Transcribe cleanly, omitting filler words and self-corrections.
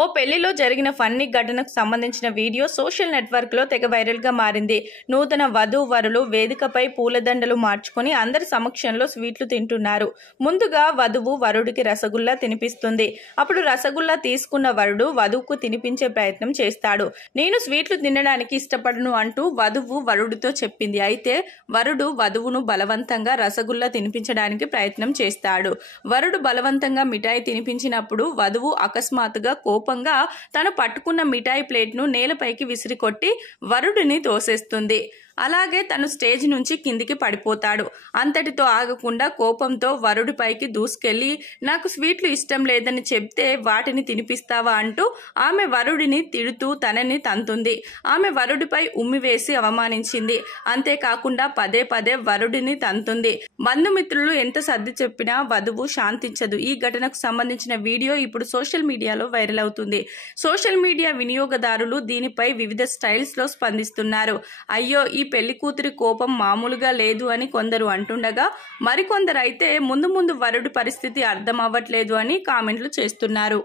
ఓ పెళ్లిలో జరిగిన ఫన్నీ ఘటనకు సంబంధించిన వీడియో సోషల్ నెట్వర్క్ లో తెగ వైరల్ గా మారింది. నూతన వధూవరులు వేదికపై పూలదండలు మార్చుకొని అందరి సమక్షంలో స్వీట్లు తింటున్నారు. ముందుగా వధువు వరుడికి రసగుల్లా తినిపిస్తుంది. అప్పుడు రసగుల్లా తీసుకున్న వరుడు వధువుకు తినిపించే ప్రయత్నం చేస్తాడు. నేను స్వీట్లు తినడానికి ఇష్టపడను అంటూ వధువు వరుడితో చెప్పింది. అయితే వరుడు వధువును బలవంతంగా రసగుల్లా తినిపించడానికి ప్రయత్నం చేస్తాడు. వరుడు బలవంతంగా మిఠాయి తినిపించినప్పుడు వధువు అకస్మాత్తుగా కోపంగా తను పట్టుకున్న మిఠాయి ప్లేట్ను నేలపైకి విసిరికొట్టి వరుడిని తోసేస్తుంది. అలాగే తను స్టేజ్ నుంచి కిందికి పడిపోతాడు. అంతటితో ఆగకుండా కోపంతో వరుడిపైకి దూసుకెళ్లి నాకు స్వీట్లు ఇష్టం లేదని చెప్తే వాటిని తినిపిస్తావా అంటూ ఆమె వరుడిని తిడుతూ తనని తంతుంది. ఆమె వరుడిపై ఉమ్మివేసి అవమానించింది. అంతేకాకుండా పదే పదే వరుడిని తంతుంది. బంధుమిత్రులు ఎంత సర్ది చెప్పినా వధువు శాంతించదు. ఈ ఘటనకు సంబంధించిన వీడియో ఇప్పుడు సోషల్ మీడియాలో వైరల్ అవుతుంది. సోషల్ మీడియా వినియోగదారులు దీనిపై వివిధ స్టైల్స్ లో స్పందిస్తున్నారు. అయ్యో ఈ పెళ్లి కూతురి కోపం మామూలుగా లేదు అని కొందరు అంటుండగా మరికొందరు అయితే ముందు ముందు వరుడి పరిస్థితి అర్థం అవ్వట్లేదు అని కామెంట్లు చేస్తున్నారు.